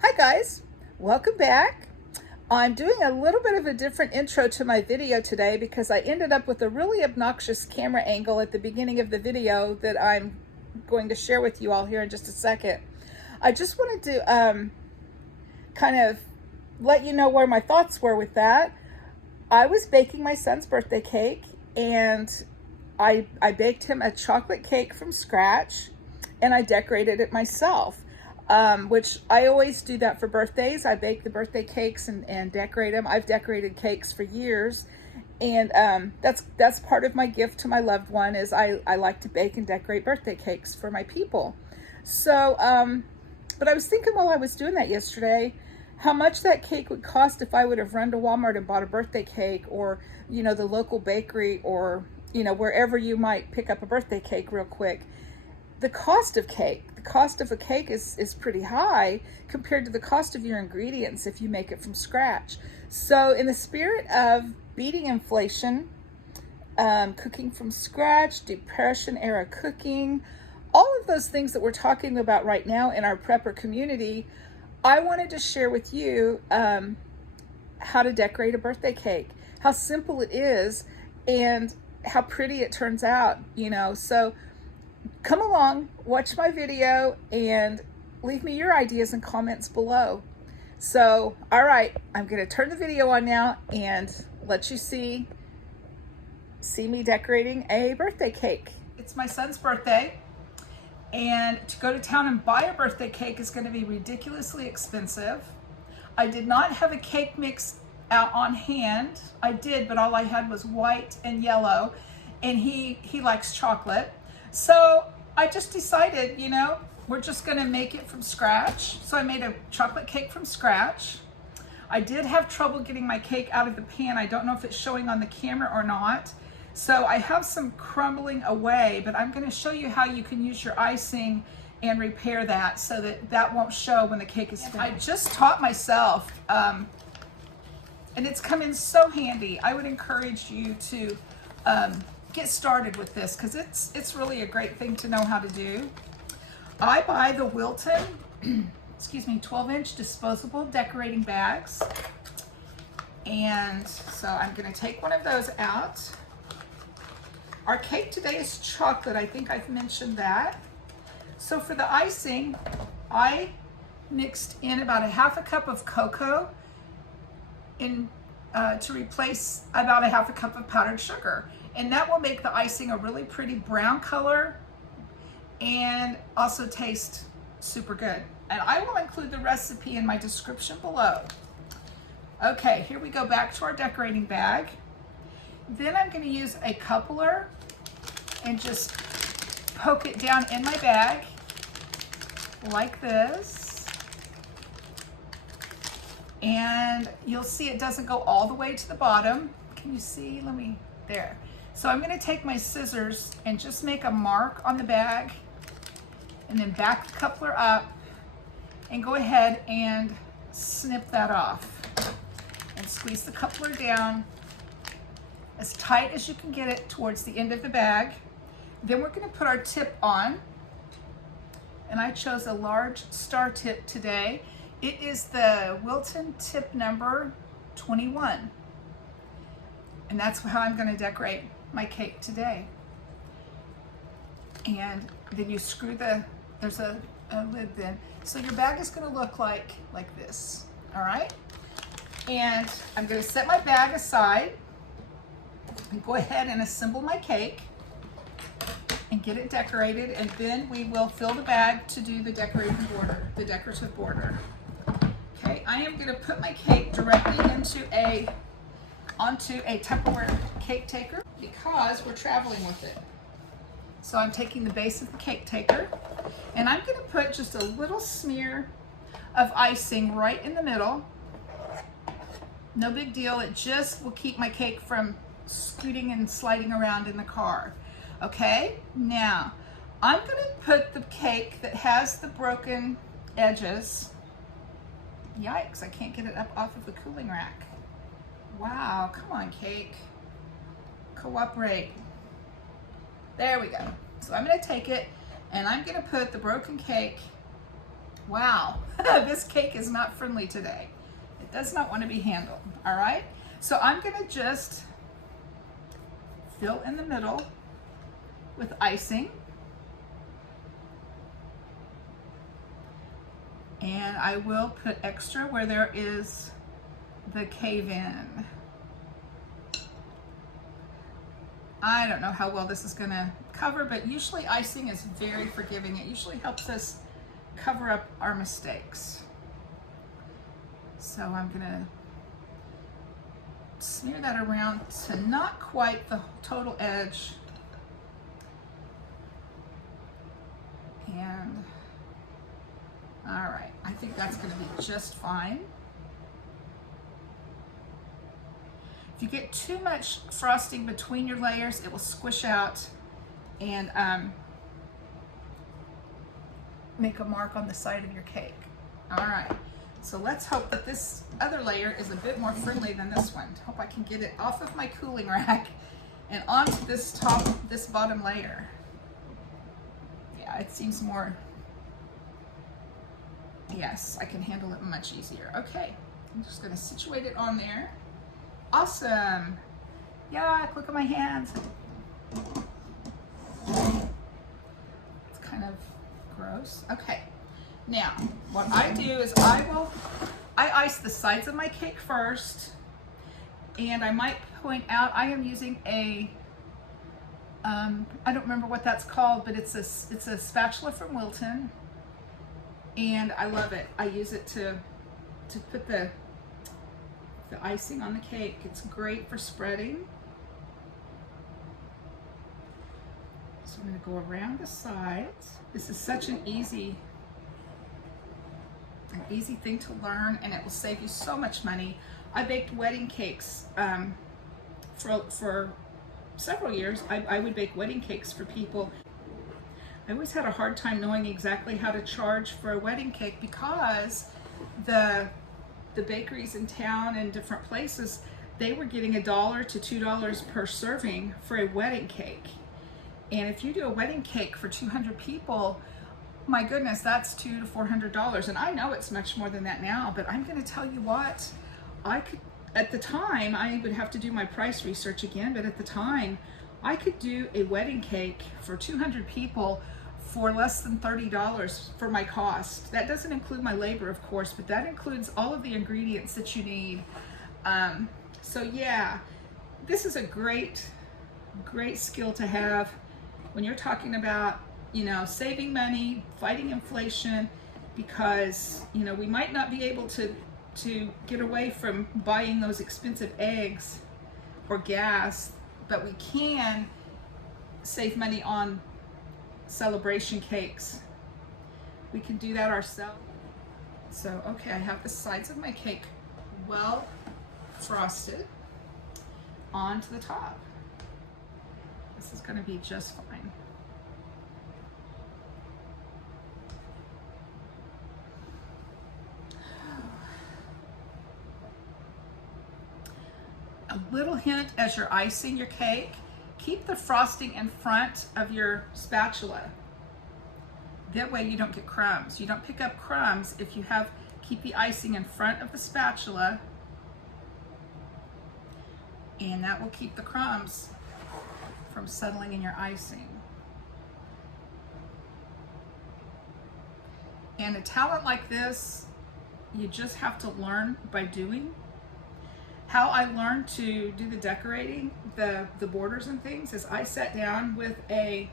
Hi guys, welcome back. I'm doing a little bit of a different intro to my video today because I ended up with a really obnoxious camera angle at the beginning of the video that I'm going to share with you all here in just a second. I just wanted to kind of let you know where my thoughts were with that. I was baking my son's birthday cake and I baked him a chocolate cake from scratch and I decorated it myself. Which I always do that for birthdays. I bake the birthday cakes and decorate them. I've decorated cakes for years, and that's part of my gift to my loved one is I like to bake and decorate birthday cakes for my people. So, but I was thinking while I was doing that yesterday, how much that cake would cost if I would have run to Walmart and bought a birthday cake, or, you know, the local bakery, or, you know, wherever you might pick up a birthday cake real quick. The cost of a cake is pretty high compared to the cost of your ingredients if you make it from scratch. So in the spirit of beating inflation, cooking from scratch, Depression era cooking, all of those things that we're talking about right now in our prepper community, I wanted to share with you how to decorate a birthday cake, how simple it is, and how pretty it turns out, you know. So come along, watch my video, and leave me your ideas and comments below. So, all right, I'm going to turn the video on now and let you see me decorating a birthday cake. It's my son's birthday, and to go to town and buy a birthday cake is going to be ridiculously expensive. I did not have a cake mix out on hand. I did, but all I had was white and yellow, and he likes chocolate. So I just decided, you know, we're just gonna make it from scratch. So I made a chocolate cake from scratch. I did have trouble getting my cake out of the pan. I don't know if it's showing on the camera or not. So I have some crumbling away, but I'm gonna show you how you can use your icing and repair that so that that won't show when the cake is finished. I just taught myself, and it's come in so handy. I would encourage you to get started with this because it's really a great thing to know how to do. I buy the Wilton, excuse me, 12-inch disposable decorating bags. And so I'm going to take one of those out. Our cake today is chocolate. I think I've mentioned that. So for the icing, I mixed in about a half a cup of cocoa to replace about a half a cup of powdered sugar. And that will make the icing a really pretty brown color and also taste super good. And I will include the recipe in my description below. Okay, here we go back to our decorating bag. Then I'm going to use a coupler and just poke it down in my bag like this. And you'll see it doesn't go all the way to the bottom. Can you see? There. So I'm going to take my scissors and just make a mark on the bag and then back the coupler up and go ahead and snip that off and squeeze the coupler down as tight as you can get it towards the end of the bag. Then we're going to put our tip on, and I chose a large star tip today. It is the Wilton tip number 21, and that's how I'm going to decorate my cake today. And then you screw there's a lid then. So your bag is going to look like this, all right? And I'm going to set my bag aside and go ahead and assemble my cake and get it decorated, and then we will fill the bag to do the decorative border. Okay, I am going to put my cake directly onto a Tupperware cake taker because we're traveling with it. So I'm taking the base of the cake taker and I'm going to put just a little smear of icing right in the middle. No big deal. It just will keep my cake from scooting and sliding around in the car. Okay, now I'm going to put the cake that has the broken edges. Yikes, I can't get it up off of the cooling rack. Wow, come on, cake. Cooperate. There we go. So I'm going to take it and I'm going to put the broken cake Wow, this cake is not friendly today. It does not want to be handled, all right? So I'm gonna just fill in the middle with icing. And I will put extra where there is the cave-in. I don't know how well this is gonna cover, but usually icing is very forgiving. It usually helps us cover up our mistakes. So I'm gonna smear that around to not quite the total edge. And all right, I think that's gonna be just fine. If you get too much frosting between your layers, it will squish out and make a mark on the side of your cake. All right, so let's hope that this other layer is a bit more friendly than this one. Hope I can get it off of my cooling rack and onto this bottom layer. Yeah, it seems more, yes, I can handle it much easier. Okay, I'm just gonna situate it on there. Awesome. Yuck, look at my hands. It's kind of gross. Okay, now what I do is I ice the sides of my cake first, and I might point out I am using a, I don't remember what that's called, but it's a spatula from Wilton, and I love it. I use it to put the icing on the cake. It's great for spreading. So I'm going to go around the sides. This is such an easy thing to learn, and it will save you so much money. I baked wedding cakes for several years. I would bake wedding cakes for people. I always had a hard time knowing exactly how to charge for a wedding cake because the bakeries in town and different places, they were getting $1 to $2 per serving for a wedding cake. And if you do a wedding cake for 200 people, my goodness, that's $200 to $400. And I know it's much more than that now, but I'm going to tell you what, I could, at the time, I would have to do my price research again, but at the time, I could do a wedding cake for 200 people for less than $30 for my cost. That doesn't include my labor, of course, but that includes all of the ingredients that you need. So yeah, this is a great skill to have when you're talking about, you know, saving money, fighting inflation, because, you know, we might not be able to get away from buying those expensive eggs or gas, but we can save money on celebration cakes. We can do that ourselves. So, okay, I have the sides of my cake well frosted onto the top. This is going to be just fine. A little hint as you're icing your cake, keep the frosting in front of your spatula. That way you don't get crumbs. You don't pick up crumbs if you keep the icing in front of the spatula, and that will keep the crumbs from settling in your icing. And a talent like this, you just have to learn by doing. How I learned to do the decorating, the borders and things, is I sat down with a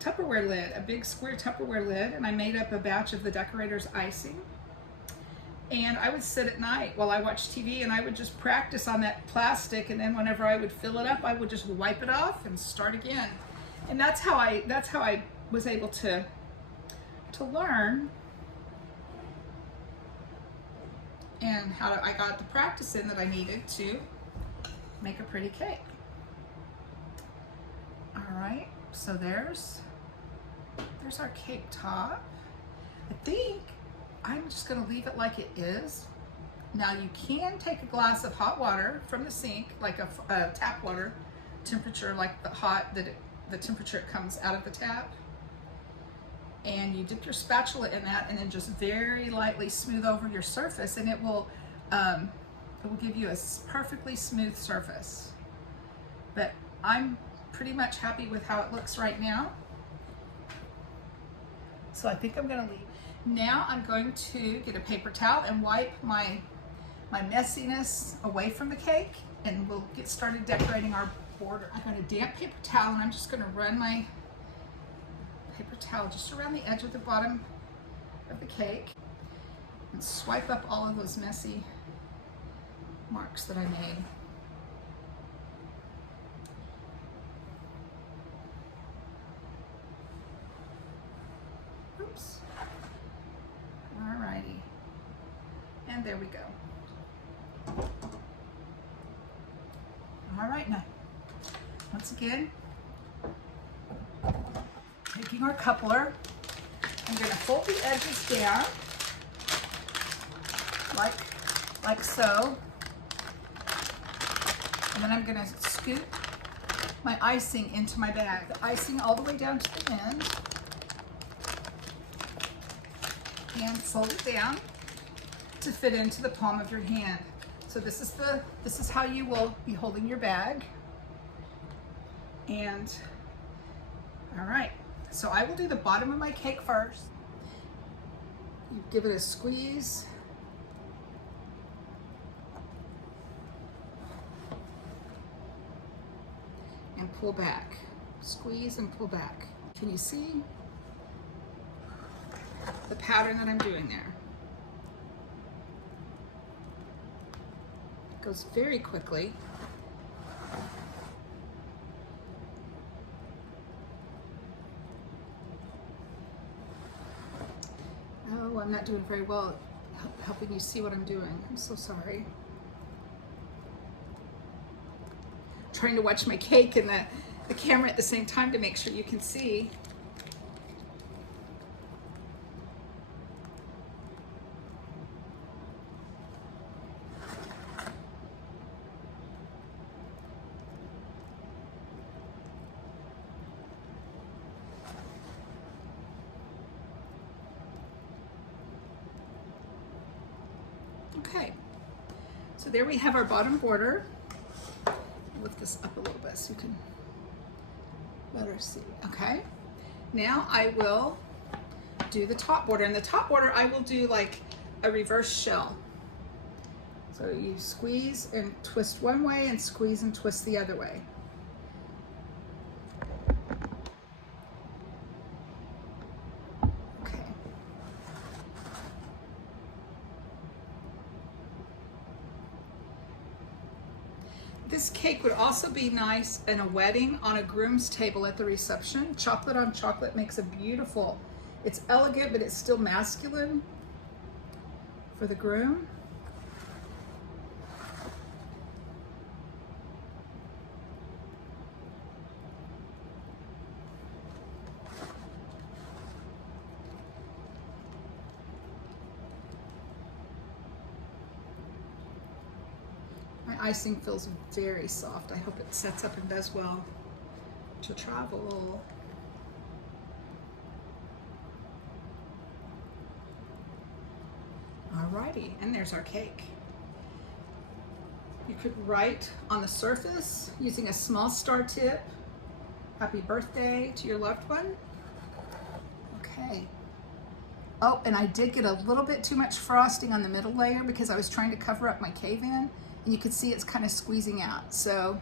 Tupperware lid, a big square Tupperware lid, and I made up a batch of the decorator's icing. And I would sit at night while I watched TV and I would just practice on that plastic, and then whenever I would fill it up, I would just wipe it off and start again. And that's how I was able to learn, and I got the practice in that I needed to make a pretty cake. All right, so there's our cake top. I think I'm just gonna leave it like it is. Now you can take a glass of hot water from the sink, like a tap water temperature, like the temperature it comes out of the tap. and you dip your spatula in that and then just very lightly smooth over your surface, and it will give you a perfectly smooth surface. But I'm pretty much happy with how it looks right now. So I think I'm gonna leave. Now I'm going to get a paper towel and wipe my messiness away from the cake, and we'll get started decorating our border. I got a damp paper towel, and I'm just gonna run my paper towel just around the edge of the bottom of the cake and swipe up all of those messy marks that I made. Oops. Alrighty. And there we go. All right, now, once again, taking our coupler, I'm going to fold the edges down like so, and then I'm going to scoop my icing into my bag. The icing all the way down to the end, and fold it down to fit into the palm of your hand. So this is how you will be holding your bag. And all right, so I will do the bottom of my cake first. You give it a squeeze. And pull back. Squeeze and pull back. Can you see the pattern that I'm doing there? It goes very quickly. Oh, I'm not doing very well helping you see what I'm doing. I'm so sorry. Trying to watch my cake and the camera at the same time to make sure you can see. Okay, so there we have our bottom border. Lift this up a little bit so you can better see. Okay, now I will do the top border. And the top border I will do like a reverse shell. So you squeeze and twist one way and squeeze and twist the other way. This cake would also be nice in a wedding on a groom's table at the reception. Chocolate on chocolate makes a beautiful, it's elegant, but it's still masculine for the groom. My icing feels very soft. I hope it sets up and does well to travel. Alrighty, and there's our cake. You could write on the surface using a small star tip, happy birthday to your loved one. Okay. Oh, and I did get a little bit too much frosting on the middle layer because I was trying to cover up my cave-in. And you can see it's kind of squeezing out. So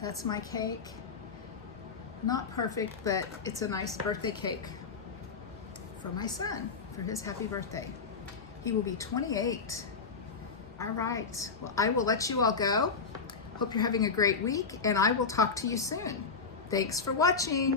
that's my cake. Not perfect, but it's a nice birthday cake for my son, for his happy birthday. He will be 28. All right, well, I will let you all go. Hope you're having a great week, and I will talk to you soon. Thanks for watching.